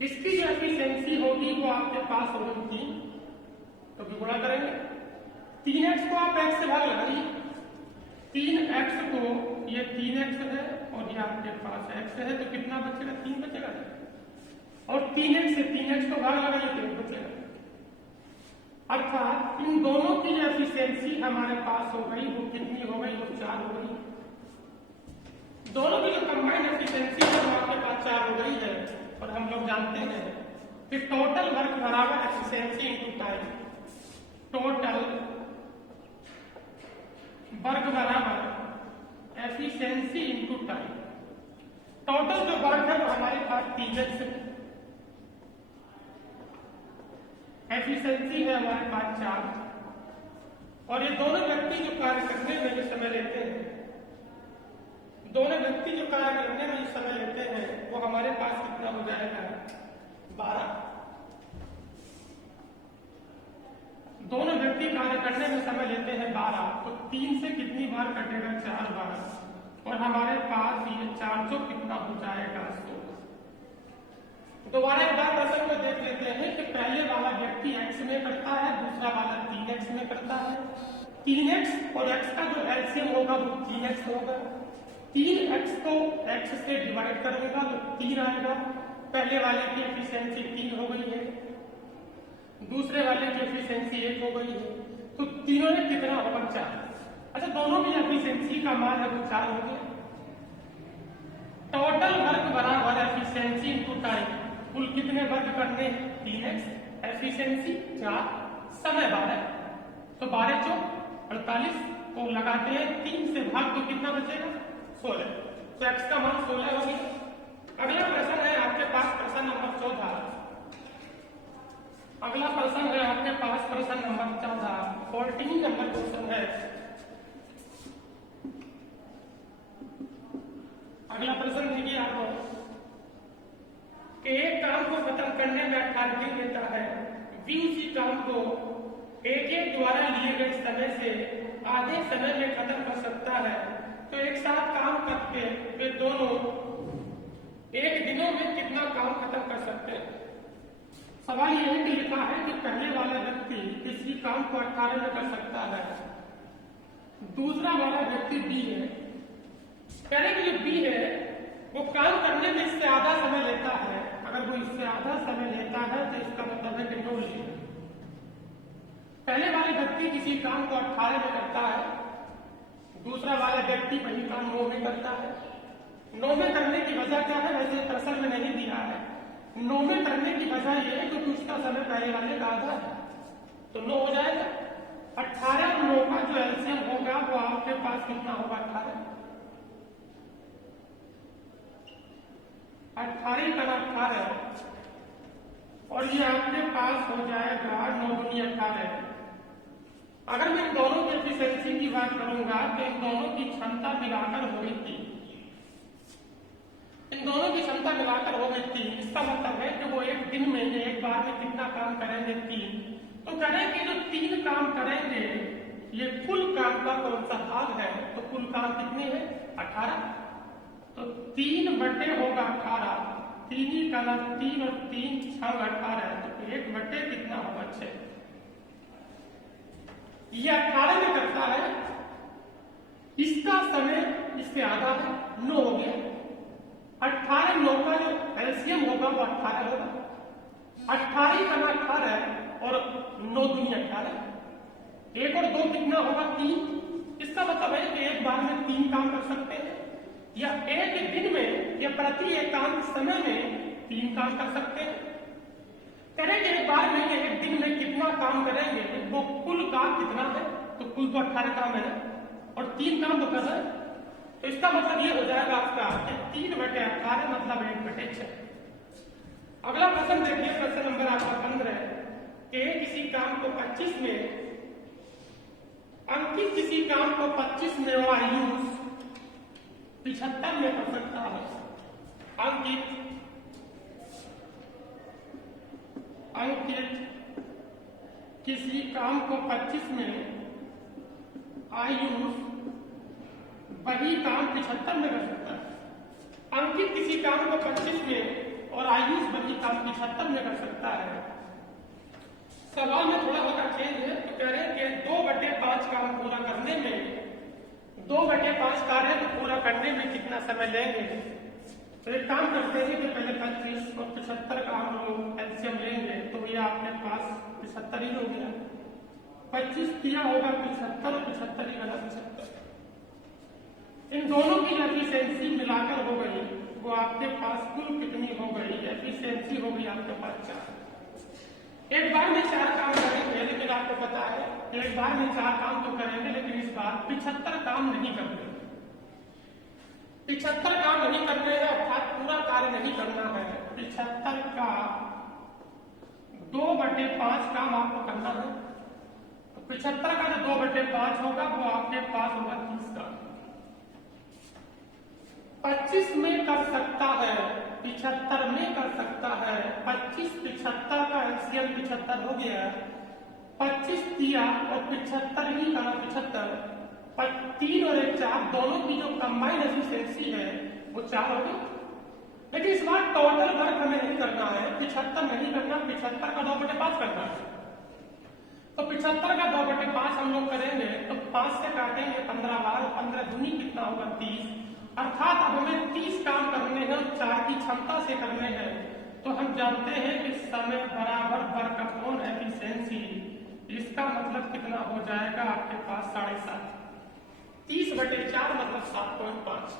इसकी जो एफिशिएंसी होगी वो आपके पास होगी 3, तो भी गुणा करेंगे। 3x को आप x से भाग लगाइए, 3x को ये 3x है और ये आपके पास x है तो कितना बचेगा, 3 बचेगा और 3x से 3x को भाग लगाइए तो 1 बचेगा। अर्थात इन दोनों की जो एफिशिएंसी हमारे पास हो गई वो कितनी हो गई, वो 4 हो गई। दोनों की जो कंबाइंड एफिशिएंसी है वो आपके पास 4 हो गई है और हम लोग जानते हैं कि टोटल वर्क बराबर efficiency into time. Total work बराबर एफिशिएंसी इंटू टाइम। टोटल जो वर्क है वो हमारे पास 3x है, एफिशिएंसी है हमारे पास 4, और ये दोनों व्यक्ति जो कार्य करने में जो समय लेते हैं, दोनों व्यक्ति जो कार्य करने में जो समय लेते हैं वो हमारे पास कितना हो जाएगा 12। दोनों व्यक्ति कार्य करने में समय लेते हैं 12, तो 3 से कितनी बार कटेगा 4 बार, और हमारे पास ये 400 कितना हो जाएगा 16। दोबारा एक बार प्रश्न में देख लेते हैं कि पहले वाला व्यक्ति x में करता है, दूसरा वाला 3x में करता है। 3x और x का जो एलसीएम होगा वो 3x होगा। 3x को x से डिवाइड करेगा तो 3 आएगा। पहले वाले की एफिशिएंसी 3 हो गई है, दूसरे वाले की एफिशिएंसी 1 हो गई है, तो तीनों में कितना होगा 4। अच्छा, दोनों की एफिशिएंसी का मान है वो 4 हो गया। टोटल वर्क बराबर एफिशिएंसी इनटू टाइम। कुल कितने वर्क करने 3x, एफिशिएंसी 4, समय 12, तो 12 चौक 48 को लगाते हैं 3 से भाग तो कितना बचेगा 16, तो x का मान 16 हो गया। अगला प्रश्न है आपके पास प्रश्न नंबर 14। अगला प्रश्न है आपके पास प्रश्न नंबर 14, 14 नंबर क्वेश्चन है। अगला प्रश्न देखिए आप, एक काम को खत्म करने में 18 दिन लेता है, भी उसी काम को एक द्वारा लिए गए समय से आधे समय में खत्म कर सकता है, तो एक साथ काम करके वे दोनों एक दिनों में कितना काम खत्म कर सकते हैं। सवाल यह भी लिखा है कि पहले वाला व्यक्ति किसी काम को 18 में कर सकता है, दूसरा वाला व्यक्ति बी है। पहले की जो बी है वो काम करने में इससे आधा समय लेता है, अगर वो इससे आधा समय लेता है तो इसका मतलब है कि 9 लेगा। पहले वाले व्यक्ति किसी काम को 18 में करता है, दूसरा वाला व्यक्ति वही काम 9 में करता है। 9 में करने की वजह क्या है, वैसे प्रश्न में नहीं दिया है। 9 में करने की वजह यह है क्योंकि उसका समय पहले वाले का आधा है, तो 9 हो जाएगा। 18 और 9 का जो एलसीएम होगा वो आपके पास कितना होगा 18। 18 का 18, और ये आपके पास हो जाएगा 9 दूनी 18। अगर मैं इन दोनों की एफिशिएंसी की बात करूंगा तो इन दोनों की क्षमता मिलाकर हो गई 3। इन दोनों की क्षमता मिलाकर हो गई 3। इसका मतलब है कि वो एक दिन में एक बार में कितना काम करेंगे 3। तो करेंगे जो 3 काम करेंगे, ये कुल काम का कौन सा भाग है, तो कुल काम कितने हैं 18, तो 3 बटे होगा 18। 3 ही का 3 और 3 6 18, तो 1 बटे कितना होगा 6। ये 18 में करता है, इसका समय इससे आधा है 9 हो गया। 18 9 का जो एलसीएम होगा वो 18 होगा। 18 का 18 और 9 दूनी 18, 1 और 2 कितना होगा 3। इसका मतलब है कि एक बार में 3 काम कर सकते हैं, या एक दिन में या प्रति एकांत समय में 3 काम कर सकते हैं। करेंगे एक बार में एक दिन में कितना काम करेंगे, वो कुल काम कितना है, तो कुल तो 18 काम है और 3 काम तो कर रहे हैं, तो इसका मतलब ये हो जाएगा आपका 3 बटे 18 मतलब 1 बटे 6। अगला प्रश्न देखिए, प्रश्न नंबर आपका 15 कि किसी काम को 25 में अंकित किसी काम को 25 में और आयुष 75 में कर सकता है। अंकित किसी काम को 25 में, आयुष वही काम 75 में कर सकता है। अंकित किसी काम को 25 में और आयुष वही काम 75 में कर सकता है। सवाल में थोड़ा होगा चेंज है, तो कह रहे हैं कि 2/5 काम पूरा करने में, 2/5 कार्य को पूरा करने में कितना समय लेंगे। तो एक काम करते हैं कि पहले 25 और 75 का हम लोग एलसीएम लेंगे, तो ये आपके पास 75 ही हो गया। 25 किया होगा 75 और 75 ही गला 75। इन दोनों की एफिशिएंसी मिलाकर हो गई, वो आपके पास कुल कितनी हो गई, एफिशिएंसी हो गई आपके पास 4। एक बार में 4 काम करेंगे, लेकिन आपको पता है एक बार में 4 काम तो करेंगे, लेकिन इस बार 75 काम नहीं करते। 75 काम नहीं करते हैं, अर्थात पूरा कार्य नहीं करना है। 75 का 2/5 काम आपको करना है। 75 का जो 2/5 होगा वो आपके पास होगा 30 का। 25 में कर सकता है, 75 में कर सकता है। 25 75 का एलसीएम 75 हो गया। 25 दिया और 75 ही करा 75। 3 और 1 4, दोनों की जो कंबाइंड एफिशिएंसी है वो 4 हो गई। लेकिन इस बार टोटल वर्क हमें नहीं करना है, 75 नहीं करना, 75 का 2/5 करना है। तो 75 का 2/5 हम लोग करेंगे तो 5 से काटेंगे 15 बार, 15 दूनी कितना होगा 30। अर्थात अब हमें 30 काम करने हैं और 4 की क्षमता से करने हैं। तो हम जानते हैं कि समय बराबर वर्क अपॉन एफिशिएंसी। इसका मतलब कितना हो जाएगा आपके पास 7.5। 30/4 मतलब 7.5।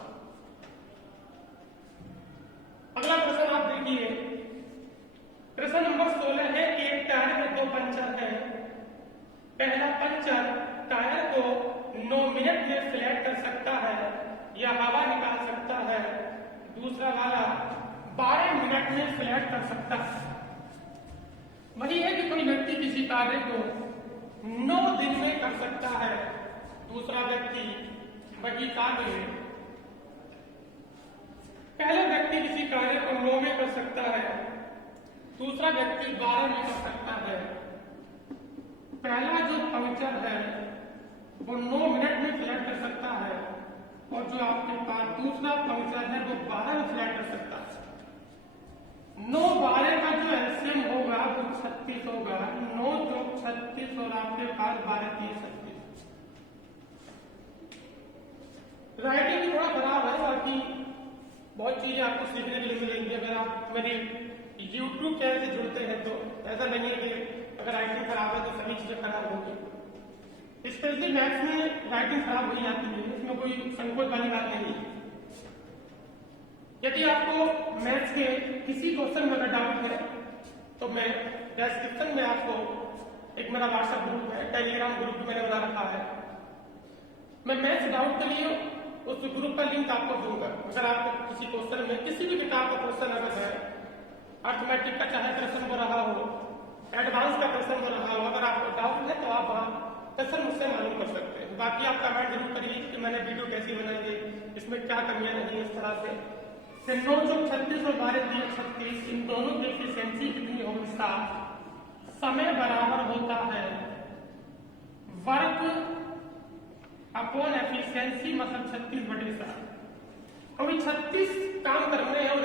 अगला प्रश्न आप देखिए, प्रश्न नंबर 16 है कि एक टायर में 2 पंचर है। पहला पंचर टायर को 9 मिनट में फ्लैट कर सकता है या हवा निकाल सकता है। दूसरा वाला 12 मिनट में फ्लैट कर सकता है। वही है कि कोई व्यक्ति किसी कार्य को 9 दिन में कर सकता है, दूसरा व्यक्ति वही कार्य पहला व्यक्ति किसी कार्य को 9 में कर सकता है, दूसरा व्यक्ति 12 में कर सकता है। पहला जो पंक्चर है वो 9 मिनट में फ्लैट कर सकता है और जो आपके पास दूसरा पंक्चर है वो 12 में फ्लैट कर सकता है। 9 12 का जो एलसीएम होगा वो 36 होगा। 9 चौक 36 और आपके पास 12 3 36। राइटिंग थोड़ा खराब है, बाकी बहुत चीजें आपको सीखने के लिए मिलेंगी अगर आप मेरे यूट्यूब चैनल से जुड़ते हैं। तो ऐसा नहीं है कि अगर राइटिंग खराब है तो सभी चीजें खराब होगी। स्पेशली मैथ्स में राइटिंग खराब हो जाती है, इसमें कोई संकोच वाली बात नहीं है। यदि आपको मैथ्स के किसी क्वेश्चन में अगर डाउट है तो मैं डिस्क्रिप्शन में आपको एक मेरा व्हाट्सएप ग्रुप है, टेलीग्राम ग्रुप भी मैंने बना रखा है। मैं मैथ्स डाउट के लिए उस ग्रुप का लिंक आपको दूंगा। अगर आपको किसी क्वेश्चन में किसी भी किताब का क्वेश्चन अगर है, अर्थमेटिक का चाहे प्रश्न हो रहा हो, एडवांस का प्रश्न हो रहा हो, अगर आपको डाउट है तो आप वहाँ प्रश्न मुझसे मालूम कर सकते हैं। बाकी आप कमेंट जरूर करिए कि मैंने वीडियो कैसी बनाई है, इसमें क्या कमियां नहीं है। इस तरह से 9 चौक 36 और 12 3 36, इन दोनों की एफिशिएंसी कितनी होगी 7। समय बराबर होता है वर्क अपॉन एफिशिएंसी मतलब 36/7। अभी 36 काम करने हैं और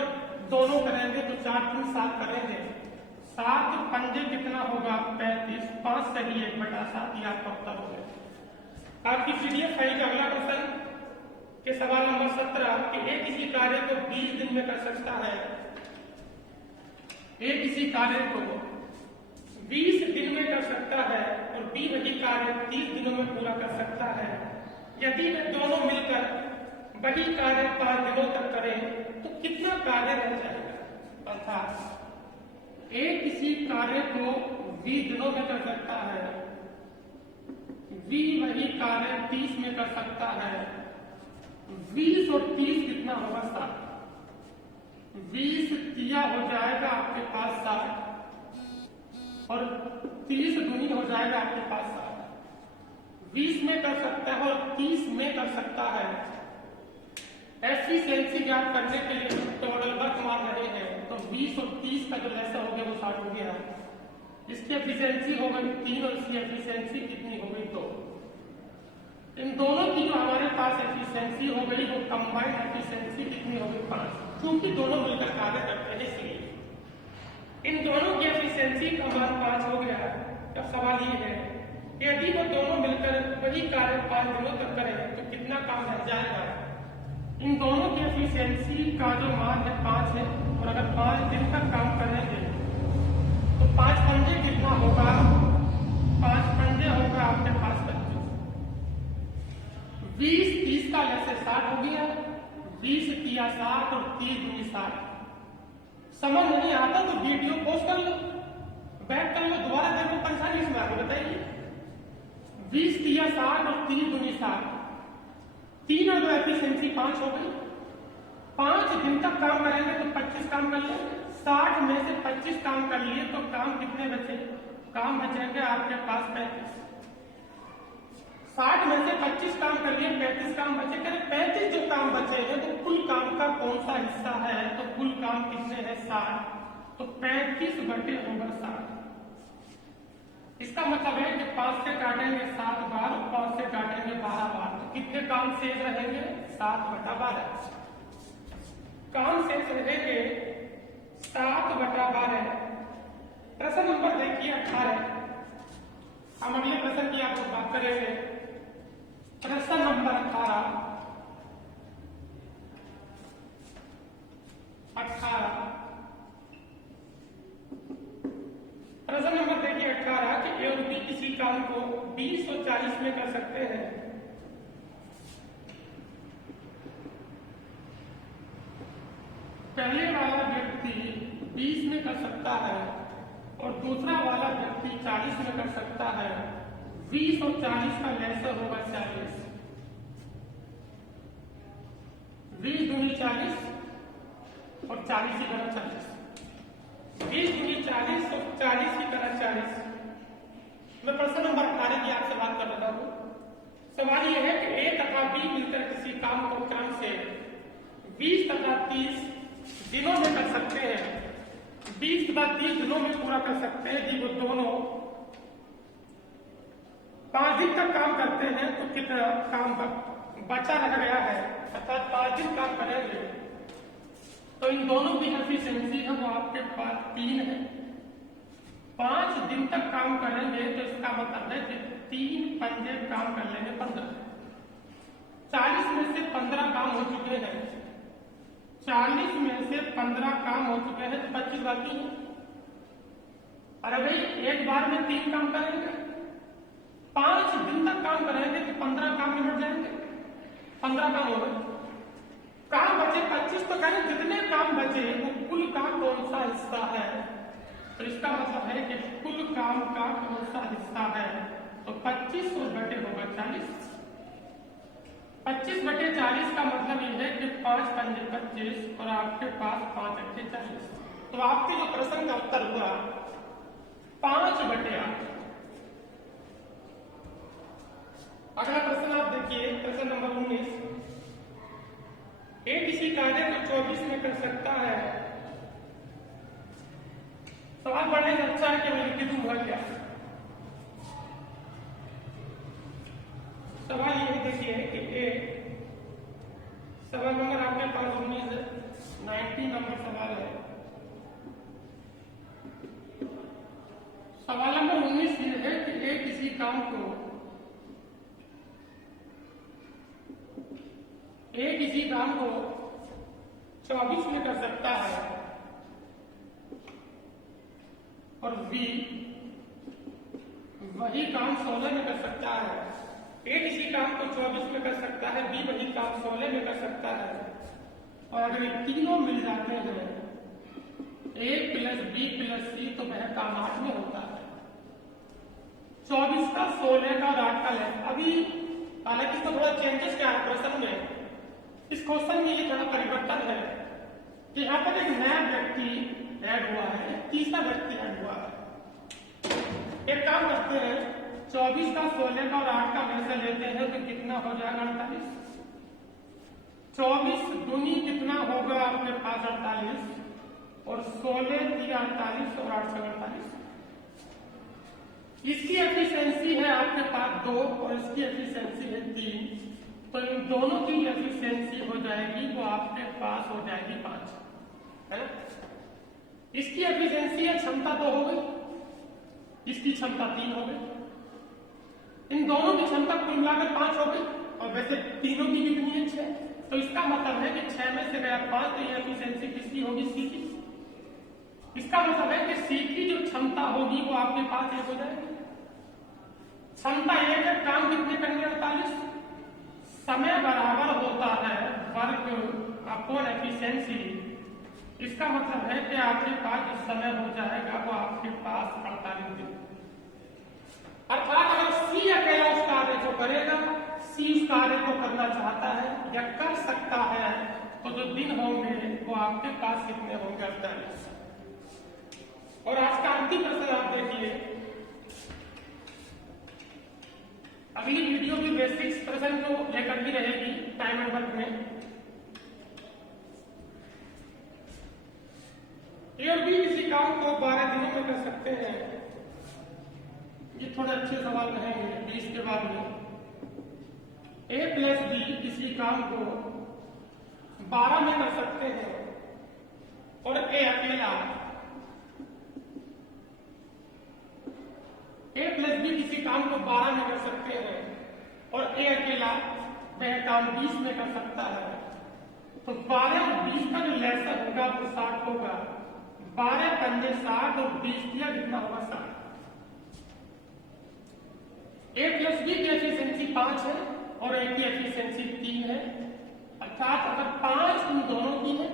दोनों करेंगे तो 4 3 7 करेंगे। 7 पंजे कितना होगा 35। 5 सही 1/7 ये आपका उत्तर हो गया। आपकी पीडीएफ फाइल का अगला प्रश्न के सवाल नंबर 17 कि ए किसी कार्य को 20 दिन में कर सकता है। ए किसी कार्य को 20 दिन में कर सकता है और बी वही कार्य 30 दिनों में पूरा कर सकता है। यदि वे दोनों मिलकर वही कार्य 5 दिनों तक करें तो कितना कार्य रह जाएगा। अर्थात ए किसी कार्य को 20 दिनों में कर सकता है, बी वही कार्य 30 में कर सकता है। 20 और 30 कितना होगा 60। 20 तिया हो जाएगा आपके पास 60 और 30 दूनी हो जाएगा आपके पास 60। 20 में कर सकता है और 30 में कर सकता है। एफिशिएंसी ज्ञात करने के लिए टोटल वर्क मान रहे हैं तो 20 और 30 का जो ऐसा हो गया वो 60 हो गया। इसकी एफिशिएंसी हो गई 3 और इसकी एफिशिएंसी कितनी हो गई 2। इन दोनों की जो हमारे पास एफिशिएंसी हो गई वो कंबाइंड एफिशिएंसी कितनी हो गई 5, क्योंकि दोनों मिलकर कार्य करते हैं इसलिए इन दोनों की एफिशिएंसी का मान 5 हो गया। अब सवाल ये है यदि वो दोनों मिलकर वही कार्य 5 दिनों तक करें तो कितना काम रह जाएगा। इन दोनों की एफिशिएंसी का जो मान है 5 है और अगर 5 दिन तक काम करेंगे तो 5 पंजे कितना होगा। 5 पंजे होगा आपके पास 20 30 का जैसे 60 हो गया। 20 किया 60 और 30 दूनी 60। समझ नहीं आता तो वीडियो पोस्ट कर लो, बैक कर लो, दोबारा देखो परेशानी इसमें आगे बताइए। 20 दिया 60 और 3 दूनी 60, 3 और 2 एफिशिएंसी 5 हो गई। 5 दिन तक काम करेंगे तो 25 काम कर लेंगे। 60 में से 25 काम कर लिए तो काम कितने बचे? काम बचेंगे आपके पास 35। 60 में से 25 काम कर लिए, 35 काम बचे। 35 जो काम बचे हैं तो कुल काम का कौन सा हिस्सा है? तो कुल काम कितने हैं? 60। तो 35/60। इसका मतलब है कि 5 से काटेंगे 7 बार, 5 से काटेंगे 12 बार, तो कितने काम शेष रहेंगे? 7/12 काम शेष रहेंगे 7/12। प्रश्न नंबर देखिए 18। हम अगले प्रश्न की आपको बात करेंगे। प्रश्न नंबर 18। प्रश्न नंबर देखिए 18 कि ए और बी किसी काम को 20 और 40 में कर सकते हैं। पहले वाला व्यक्ति 20 में कर सकता है और दूसरा वाला व्यक्ति 40 में कर सकता है। 20 और 40 का लैसर होगा 40। 20 दूनी 40 और 40 की तरह 40। 20 दूनी 40 और 40 की तरह 40। मैं प्रश्न नंबर 18 की आपसे बात कर रहा हूं। सवाल यह है कि ए तथा बी मिलकर किसी काम को क्रम से 20 तथा 30 दिनों में कर सकते हैं। 20 तथा 30 दिनों में पूरा कर सकते हैं। जी वो दोनों 5 दिन तक काम करते हैं तो कितना काम बचा रह गया है, अर्थात 5 दिन काम करेंगे तो इन दोनों की एफिशिएंसी है वो आपके पास 3 है। 5 दिन तक काम करेंगे तो इसका मतलब है कि 3 पंजे काम कर लेंगे 15। 40 में से 15 काम हो चुके हैं। 40 में से 15 काम हो चुके हैं तो 25 बाकी है। अरे भाई एक बार में 3 काम करेंगे, 5 दिन तक काम करेंगे तो 15 काम निपट जाएंगे। 15 काम हो गए, काम बचे 25। तो कहें जितने काम बचे वो कुल का कौन सा हिस्सा है? तो इसका मतलब है कि कुल काम का कौन सा हिस्सा है? तो 25 और बटे होगा 40। 25/40 का मतलब यह है कि 5 पंजे 25 और आपके पास 5 अट्ठे 40। तो आपके जो प्रश्न का उत्तर हुआ 5/8। अगला प्रश्न आप देखिए, प्रश्न नंबर 19। ए किसी कार्य को 24 में कर सकता है। सवाल पढ़ने से अच्छा है कि मैं लिख दूंगा क्या? सवाल ये देखिए कि ए सवाल नंबर आपके पास 19 है, 90 नंबर सवाल है। सवाल नंबर 19 ये है कि ए किसी काम को ए किसी काम को 24 में कर सकता है और बी वही काम 16 में कर सकता है। ए किसी काम को 24 में कर सकता है, बी वही काम 16 में कर सकता है। और अगर ये तीनों मिल जाते हैं ए प्लस बी प्लस सी तो वह काम 8 में होता है। 24 का 16 का और 8 का ले। अभी हालांकि इसको थोड़ा चेंजेस क्या है प्रश्न में, इस क्वेश्चन में ये थोड़ा परिवर्तन है कि यहाँ पर एक नया व्यक्ति ऐड हुआ है, तीसरा व्यक्ति ऐड हुआ है। एक काम करते हैं, 24 का 16 का और 8 का में से लेते हैं तो कितना हो जाएगा 48। 24 दूनी कितना होगा आपके पास 48 और 16 दिया 48 और 8 से 48। इसकी एफिशिएंसी है आपके पास 2 और इसकी एफिशिएंसी है 3। तो इन दोनों की एफिशिएंसी हो जाएगी वो आपके पास हो जाएगी 5, है ना? इसकी एफिशिएंसी है क्षमता 2 हो गई, इसकी क्षमता 3 हो गई। इन दोनों की क्षमता कुल मिलाकर 5 हो गई और वैसे तीनों की कितनी है 6। तो इसका मतलब है कि 6 में से गया 5 तो ये एफिशिएंसी किसकी होगी? सी की। इसका मतलब है कि सी की जो क्षमता होगी वो आपके पास 1 हो जाएगी। क्षमता 1 है, काम कितने करने 48, समय बराबर होता है वर्क अपॉन एफिशिएंसी। इसका मतलब है कि आपके पास जो समय हो जाएगा वो आपके पास 48 करना चाहता है या कर सकता है तो जो दिन होंगे वो आपके पास कितने होंगे? 48। और आज का अंतिम प्रश्न आप देखिए। अगली वीडियो भी बेसिक्स प्रश्न को लेकर ही रहेगी टाइम एंड वर्क में। ए और बी इसी काम को 12 दिनों में कर सकते हैं। ये थोड़े अच्छे सवाल रहेंगे 20 के बाद में। ए प्लस बी किसी काम को 12 में कर सकते हैं और ए अकेला ए प्लस बी किसी काम को 12 में कर सकते हैं और ए अकेला वह काम 20 में कर सकता है। तो 12 और 20 का जो लेसन होगा वो 60 होगा। 12 पंजे 60 और 20 दिया कितना होगा? 60। ए प्लस बी की एफिशिएंसी 5 है और ए की एफिशिएंसी 3 है। अर्थात अगर 5 इन दोनों की है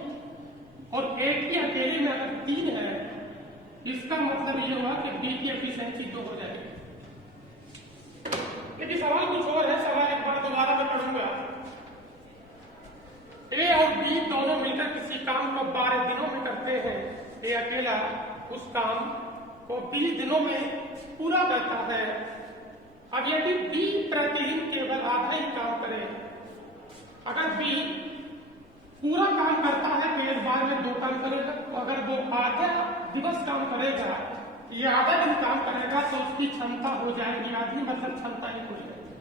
और ए की अकेले में अगर 3 है, इसका मतलब ये हुआ कि बी की एफिशिएंसी 2 हो जाएगी। यदि सवाल कुछ और है, सवाल एक बार दोबारा मैं पढ़ूंगा। ए और बी दोनों मिलकर किसी काम को 12 दिनों में करते हैं। ए अकेला उस काम को 20 दिनों में पूरा करता है। अब यदि बी प्रतिदिन केवल आधा ही काम करे, अगर बी पूरा काम करता है तो एक बार में 2 काम करेगा, तो अगर वो आधा दिवस काम करेगा या आधा दिन काम करेगा तो उसकी क्षमता हो जाएगी आधी, मतलब क्षमता ही हो जाएगी।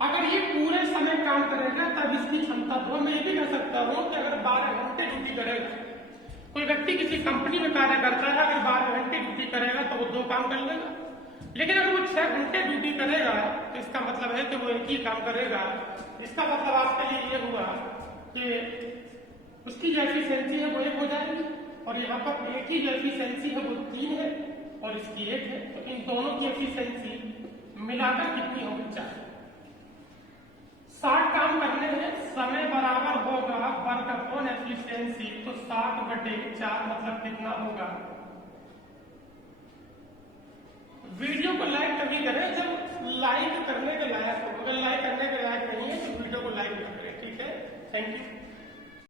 अगर ये पूरे समय काम करेगा तब इसकी क्षमता तो मैं ये भी कह सकता हूं कि अगर 12 घंटे ड्यूटी करेगा, कोई व्यक्ति किसी कंपनी में कार्य करता है, अगर 12 घंटे ड्यूटी करेगा तो वो 2 काम कर लेगा। लेकिन अगर वो 6 घंटे ड्यूटी करेगा तो इसका मतलब है कि वो एक ही काम करेगा। इसका मतलब आपके लिए ये हुआ कि उसकी जो एफिशिएंसी है वो 1 हो जाएगी और यहाँ पर एक ही जो एफिशिएंसी है वो 3 है और इसकी 1 है। तो इन दोनों की एफिशिएंसी मिलाकर कितनी होगी? 4। 60 काम करने में समय बराबर होगा वर्क अपॉन एफिशिएंसी, तो 60/4 मतलब कितना होगा? वीडियो को लाइक तभी करें जब लाइक करने के लायक हो। अगर लाइक करने के लायक नहीं है तो वीडियो को लाइक ना करें। ठीक है, थैंक यू।